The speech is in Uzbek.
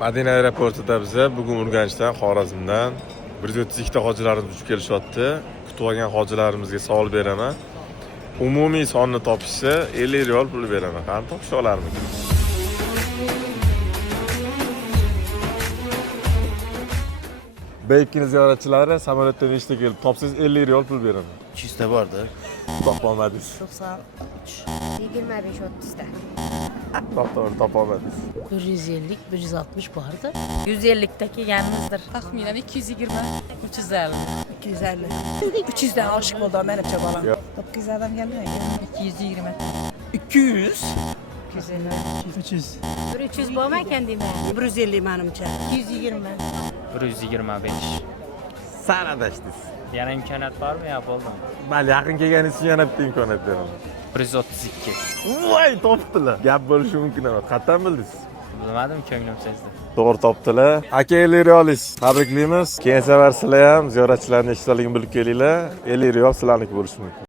Madina aeroportida biza bugun Urganchdan, Xorazmdan 132 ta hojilarimiz uchib kelishyapti. Kutib olgan hojilarimizga savol beraman. Umumiy sonni topishsa 50 riyol pul beraman. Qani topisha olarmikin? Beykini ziyoratchilari samolyotdan nechta kelib topsangiz 50 riyol pul beraman. 200 ta borda. Topolmadingiz. 93, 25-30 ta. To'g'ri, topolmadingiz. 150, 160 vardı. 150'te kelganimizdir. Taxminan 220, 350. 250. 300'den aşık oldu menimce bana. Yok. 900 adam gelmiyor. 220. 200. 300. 300 bo'lmay kendime. 150 menimce. 220. 125. Sen adashdingiz. Yana imkoniyat bormi yo bo'ldimi? Mayli, yaqin kelganingiz uchun yana bitta imkoniyat beraman. 132. Voy, topdilar. Gap bo'lishi mumkin emas. Qattan bildingiz? Bilmadim, ko'nglim sezdi. To'g'ri topdilar. Aka 50 riyolingiz. Tabriklaymiz. Keyin safar sizlar ham ziyoratchilarning eshitganligini bilib kelinglar. 50 riyol sizlarniki bo'lishi mumkin.